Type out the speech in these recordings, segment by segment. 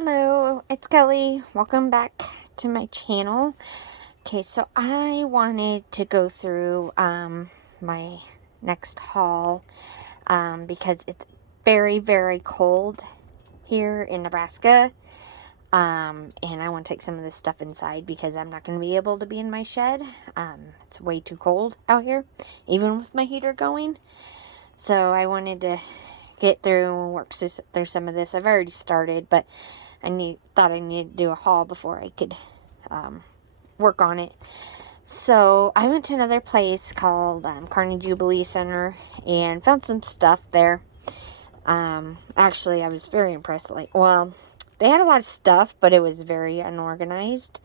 Hello, it's Kelly. Welcome back to my channel. Okay, so I wanted to go through my next haul because it's very, very cold here in Nebraska. And I want to take some of this stuff inside because I'm not going to be able to be in my shed. It's way too cold out here, even with my heater going. So I wanted to get through and work through some of this. I've already started, but thought I needed to do a haul before I could work on it. So I went to another place called Carnegie Jubilee Center and found some stuff there. Actually, I was very impressed. They had a lot of stuff, but it was very unorganized.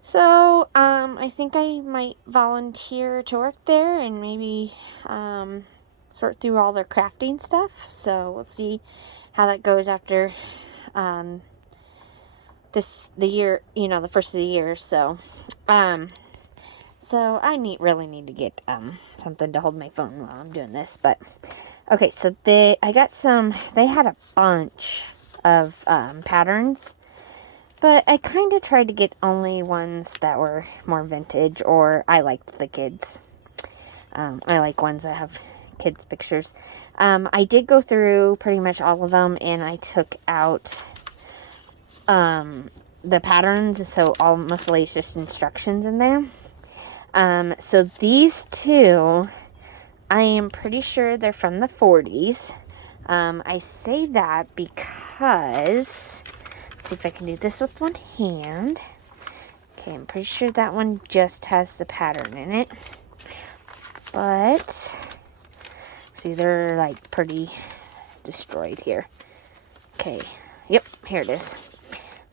So I think I might volunteer to work there and maybe sort through all their crafting stuff. So we'll see how that goes after the first of the year. So I really need to get something to hold my phone while I'm doing this. But okay, so they had a bunch of patterns, but I kind of tried to get only ones that were more vintage, or I liked the kids. I like ones that have kids' pictures. I did go through pretty much all of them, and I took out the patterns, so mostly it's just instructions in there. So these two, I am pretty sure they're from the 40s. I say that because, let's see if I can do this with one hand. Okay, I'm pretty sure that one just has the pattern in it. But, see, they're like pretty destroyed here. Okay, yep, here it is.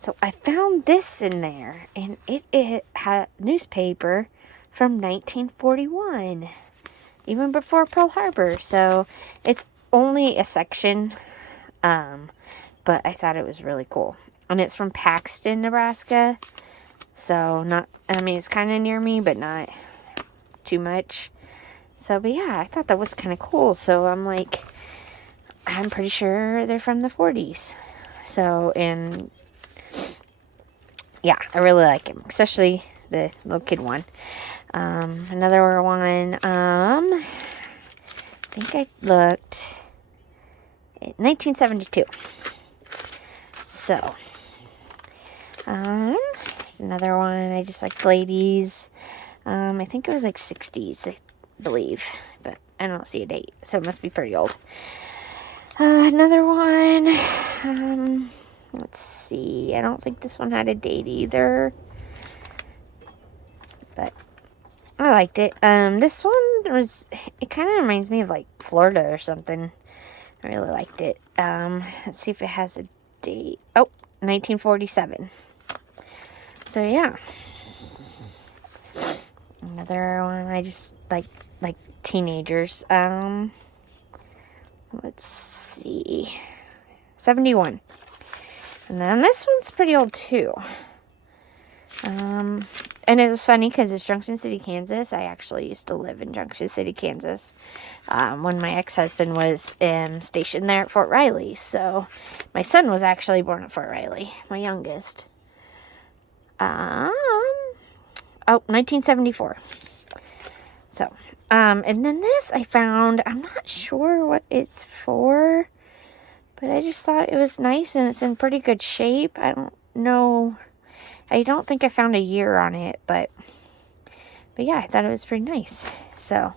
So I found this in there, and it had newspaper from 1941, even before Pearl Harbor. So it's only a section, but I thought it was really cool. And it's from Paxton, Nebraska. So it's kind of near me, but not too much. So, but yeah, I thought that was kind of cool. So I'm pretty sure they're from the 40s. So, and yeah, I really like them, especially the little kid one. Another one, I think I looked at 1972. So, there's another one. I just like ladies. I think it was like 60s, I believe, but I don't see a date, so it must be pretty old. Another one, let's see, I don't think this one had a date either, but I liked it. This one it kind of reminds me of like Florida or something. I really liked it. Let's see if it has a date. Oh, 1947. So yeah. Another one I just like teenagers. Let's see. 71. And then this one's pretty old too. And it was funny because it's Junction City, Kansas. I actually used to live in Junction City, Kansas, when my ex-husband was stationed there at Fort Riley. So my son was actually born at Fort Riley, my youngest. 1974. So, and then this I found, I'm not sure what it's for, but I just thought it was nice and it's in pretty good shape. I don't know. I don't think I found a year on it, but yeah, I thought it was pretty nice. So,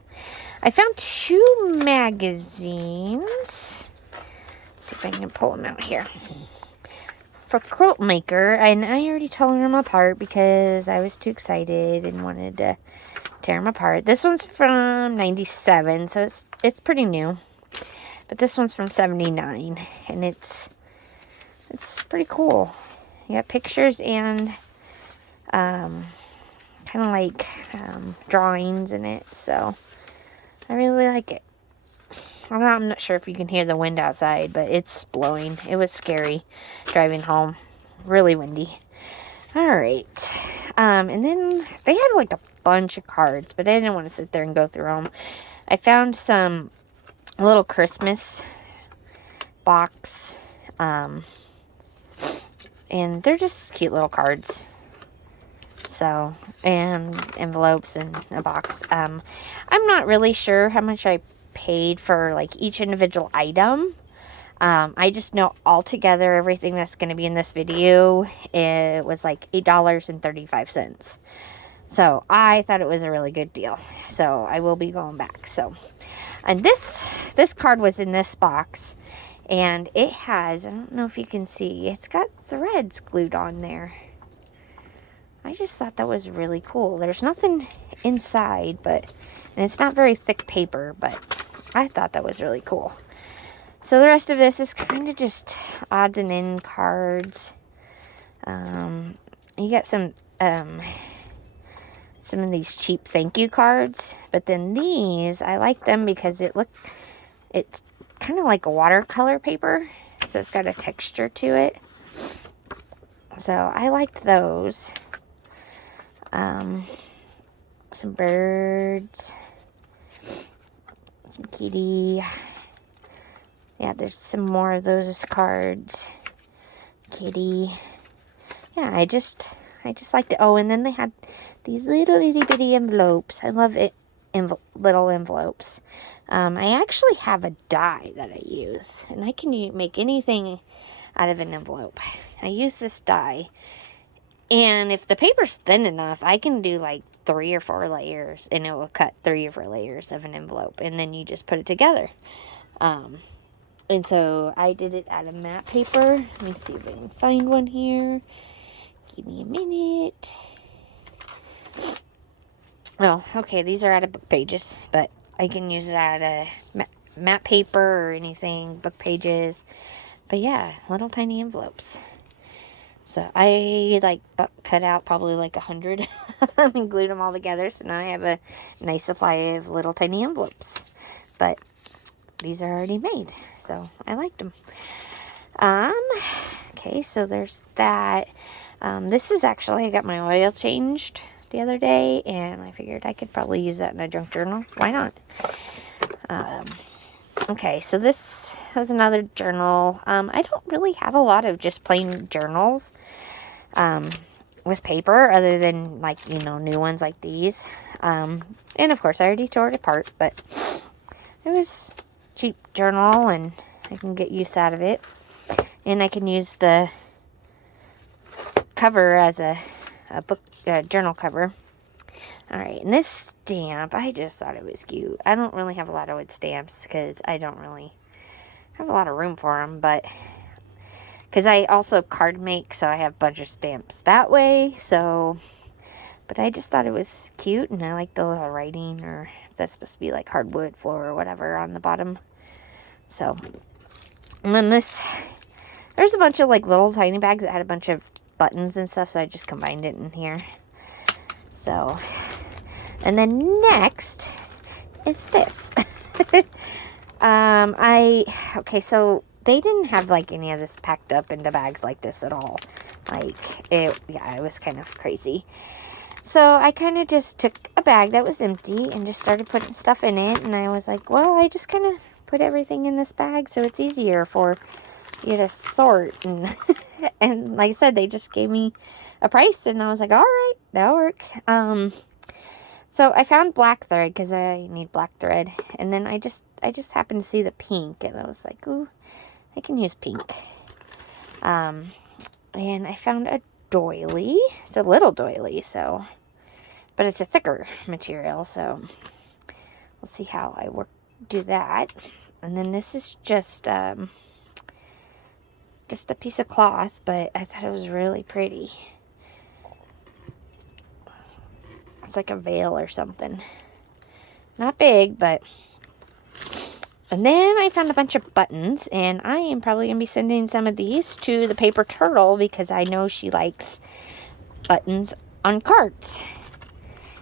I found 2 magazines. Let's see if I can pull them out here. For Quilt Maker, and I already tore them apart because I was too excited and wanted to tear them apart. This one's from 97, so it's pretty new. But this one's from 79, and it's pretty cool. You got pictures and kind of like drawings in it, so I really like it. I'm not sure if you can hear the wind outside, but it's blowing. It was scary driving home. Really windy. Alright. And then they had like a bunch of cards, but I didn't want to sit there and go through them. I found some little Christmas box And they're just cute little cards. So, and envelopes and a box. I'm not really sure how much I paid for like each individual item. I just know altogether everything that's going to be in this video, it was like $8.35. So I thought it was a really good deal. So I will be going back. So, and this card was in this box, and it has, I don't know if you can see, it's got threads glued on there. I just thought that was really cool. There's nothing inside, and it's not very thick paper, but I thought that was really cool. So the rest of this is kind of just odds and end cards. You got some of these cheap thank you cards, but then these, I like them because it's kind of like a watercolor paper, so it's got a texture to it. So I liked those. Some birds, some kitty. Yeah, there's some more of those cards. Kitty. Yeah, I just liked it. Oh, and then they had these little itty bitty envelopes. I love it. Little envelopes. I actually have a die that I use, and I can make anything out of an envelope. I use this die, and if the paper's thin enough, I can do like 3 or 4 layers, and it will cut 3 or 4 layers of an envelope, and then you just put it together. And so I did it out of matte paper. Let me see if I can find one here. Give me a minute. Oh, okay, these are out of book pages, but I can use it out of matte paper or anything, book pages. But yeah, little tiny envelopes. So I cut out probably like 100 of them and glued them all together. So now I have a nice supply of little tiny envelopes. But these are already made, so I liked them. Okay, so there's that. This is actually, I got my oil changed the other day, and I figured I could probably use that in a junk journal. Why not? Okay, so this has another journal. I don't really have a lot of just plain journals with paper, other than new ones like these. And of course I already tore it apart, but it was cheap journal, and I can get use out of it. And I can use the cover as a book journal cover. Alright, and this stamp, I just thought it was cute. I don't really have a lot of wood stamps because I don't really have a lot of room for them, but because I also card make, so I have a bunch of stamps that way. So, but I just thought it was cute, and I like the little writing, or that's supposed to be like hardwood floor or whatever on the bottom. So, and then there's a bunch of little tiny bags that had a bunch of buttons and stuff, so I just combined it in here. So, and then next is this. Okay, so they didn't have any of this packed up into bags like this at all. It was kind of crazy. So I kind of just took a bag that was empty and just started putting stuff in it, and I was like, well, I just kind of put everything in this bag so it's easier for you to sort, and and like I said, they just gave me a price, and I was like, all right, that'll work. So I found black thread because I need black thread, and then I just happened to see the pink, and I was like, ooh, I can use pink. And I found a doily. It's a little doily, but it's a thicker material, so we'll see how I do that. And then this is just a piece of cloth, but I thought it was really pretty. It's like a veil or something. Not big, but... And then I found a bunch of buttons, and I am probably going to be sending some of these to the paper turtle because I know she likes buttons on cards.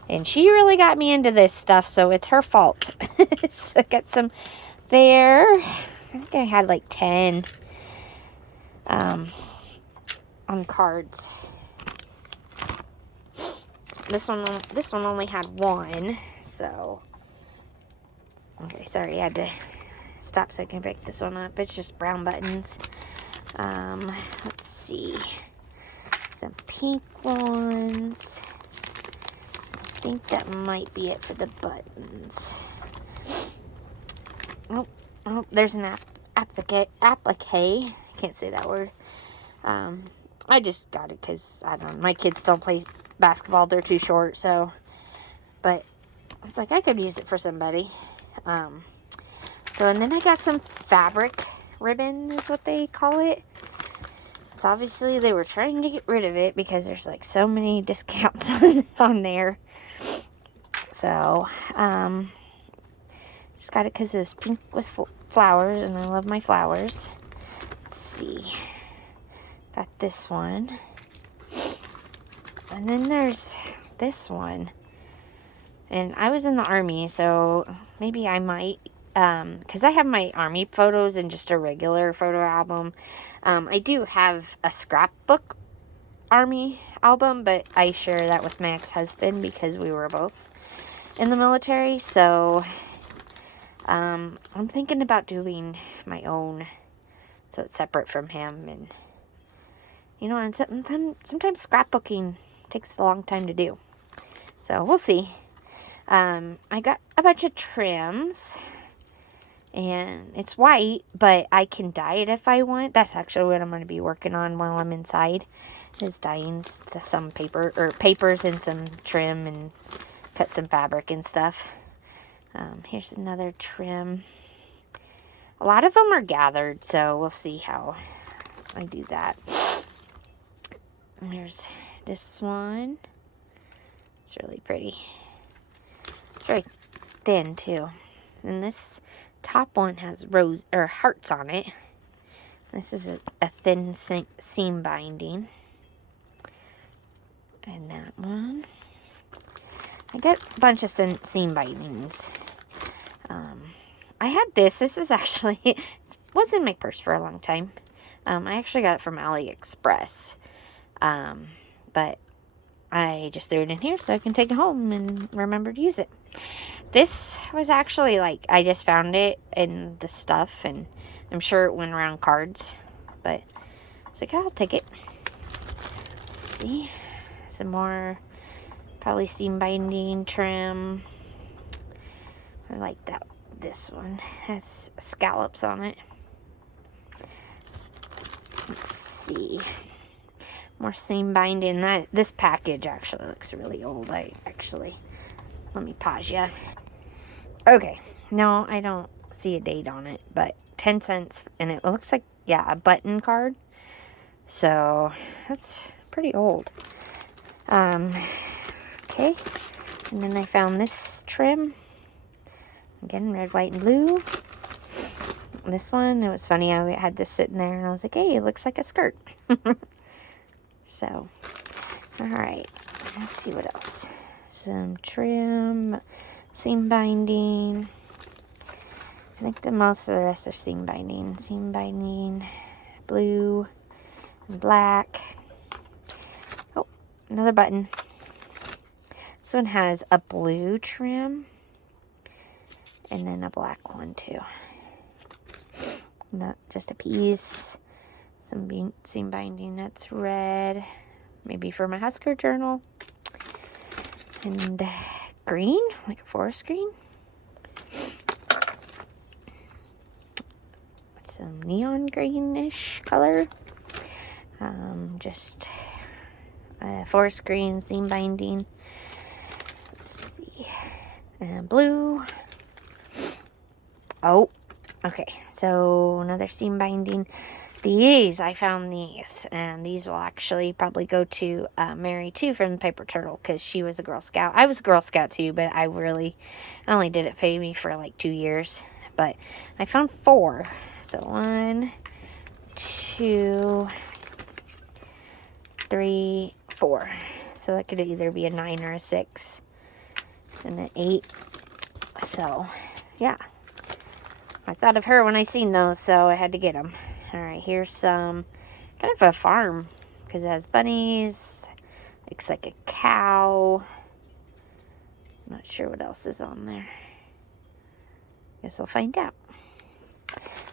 And she really got me into this stuff, so it's her fault. So I got some there. I think I had 10 on cards. This one only had 1, so... Okay, sorry, I had to stop so I can pick this one up. It's just brown buttons. Let's see. Some pink ones. I think that might be it for the buttons. Oh, there's an applique. Can't say that word. I just got it because, I don't know, my kids don't play basketball. They're too short, so. But it's like I could use it for somebody. So, and then I got some fabric ribbon is what they call it. So obviously they were trying to get rid of it because there's like so many discounts on there. So, just got it because it was pink with flowers, and I love my flowers. Let's see. Got this one. And then there's this one. And I was in the Army, so maybe I might, because I have my Army photos in just a regular photo album. I do have a scrapbook Army album, but I share that with my ex-husband because we were both in the military. So I'm thinking about doing my own, so it's separate from him. And you know, and sometimes scrapbooking takes a long time to do. So we'll see. I got a bunch of trims, and it's white, but I can dye it if I want. That's actually what I'm going to be working on while I'm inside, is dyeing some papers and some trim, and cut some fabric and stuff. Here's another trim. A lot of them are gathered, so we'll see how I do that. And here's this one. It's really pretty. It's very thin too. And this top one has hearts on it. This is a thin seam binding. And that one. I got a bunch of seam bindings. I had this. This is actually, it was in my purse for a long time. I actually got it from AliExpress. But I just threw it in here so I can take it home and remember to use it. This was actually like, I just found it in the stuff, and I'm sure it went around cards, but it's like, I'll take it. Let's see, some more probably seam binding trim. I like that. This one has scallops on it. Let's see. More seam binding. This package actually looks really old. Let me pause you. Okay, no, I don't see a date on it, but 10 cents, and it looks like, yeah, a button card. So that's pretty old. Okay, and then I found this trim. Again, red, white, and blue. This one, it was funny. I had this sitting there, and I was like, hey, it looks like a skirt. So, all right, let's see what else. Some trim, seam binding. I think most of the rest are seam binding. Seam binding, blue, and black. Oh, another button. This one has a blue trim, and then a black one too. Not just a piece. Some seam binding that's red, maybe for my Husker journal, and green, like a forest green. Some neon greenish color. Just forest green seam binding. Let's see, and blue. Oh, okay. So another seam binding. These, I found these, and these will actually probably go to Mary too from the Paper Turtle, because she was a Girl Scout. I was a Girl Scout too, but I only did it pay me for like 2 years. But I found 4. So 1, 2, 3, 4. So that could either be a 9 or a 6, and an 8. So yeah, I thought of her when I seen those, so I had to get them. All right, here's some kind of a farm, because it has bunnies. Looks like a cow. I'm not sure what else is on there. Guess we'll find out.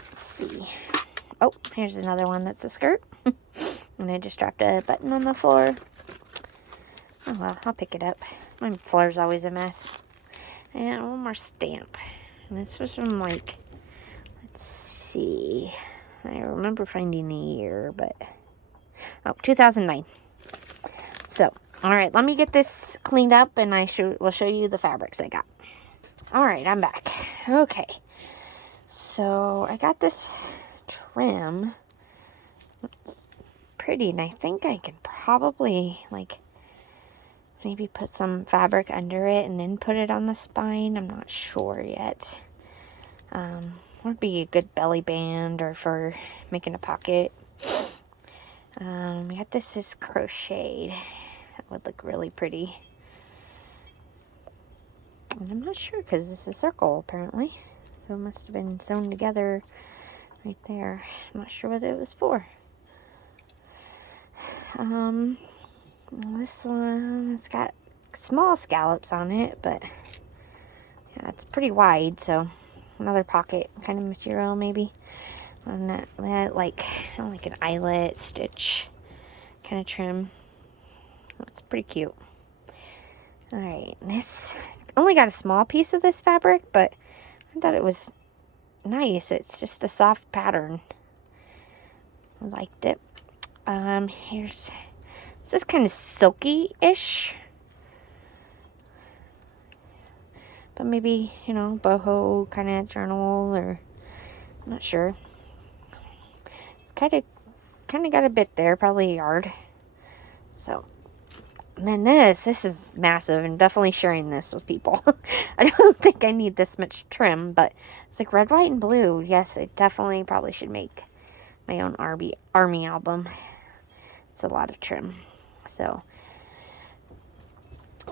Let's see. Oh, here's another one that's a skirt. And I just dropped a button on the floor. Oh well, I'll pick it up. My floor's always a mess. And one more stamp. And this was from like, let's see. I remember finding a year, but... Oh, 2009. So, alright, let me get this cleaned up and will show you the fabrics I got. Alright, I'm back. Okay. So, I got this trim. It's pretty, and I think I can probably, like, maybe put some fabric under it and then put it on the spine. I'm not sure yet. Would be a good belly band or for making a pocket. We got this is crocheted. That would look really pretty. And I'm not sure because this is a circle apparently. So it must have been sewn together right there. I'm not sure what it was for. This one, it's got small scallops on it, but yeah, it's pretty wide, so another pocket kind of material maybe. On that like, I don't like an eyelet stitch kind of trim. It's pretty cute. Alright, this only got a small piece of this fabric, but I thought it was nice. It's just a soft pattern. I liked it. This is kind of silky-ish. But maybe, you know, boho kind of journal, or I'm not sure. It's kind of got a bit there, probably a yard. So, and then this is massive, and definitely sharing this with people. I don't think I need this much trim, but it's like red, white, and blue. Yes, I definitely probably should make my own army album. It's a lot of trim. So,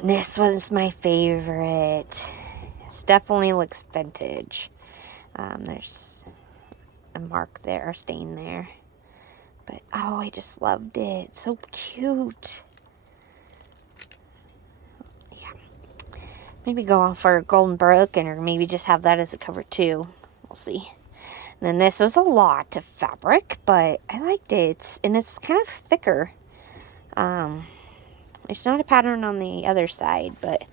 this was my favorite. This definitely looks vintage. There's a mark there, a stain there. But, oh, I just loved it. So cute. Yeah. Maybe go on for a golden brook, or maybe just have that as a cover too. We'll see. And then this was a lot of fabric, but I liked it. And it's kind of thicker. There's not a pattern on the other side, but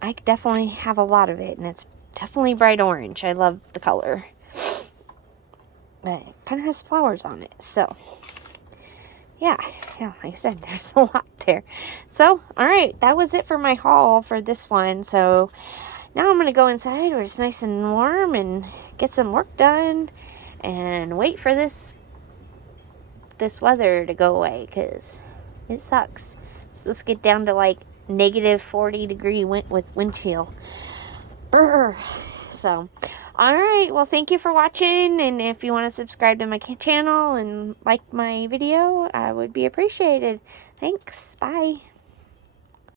I definitely have a lot of it, and it's definitely bright orange. I love the color. But it kind of has flowers on it, so yeah, like I said, there's a lot there. So, alright, that was it for my haul for this one. So, now I'm going to go inside where it's nice and warm and get some work done and wait for this weather to go away, because it sucks. It's supposed to get down to like negative 40-degree with wind chill. Brr. So, alright, well, thank you for watching, and if you want to subscribe to my channel and like my video, I would be appreciated. Thanks, bye.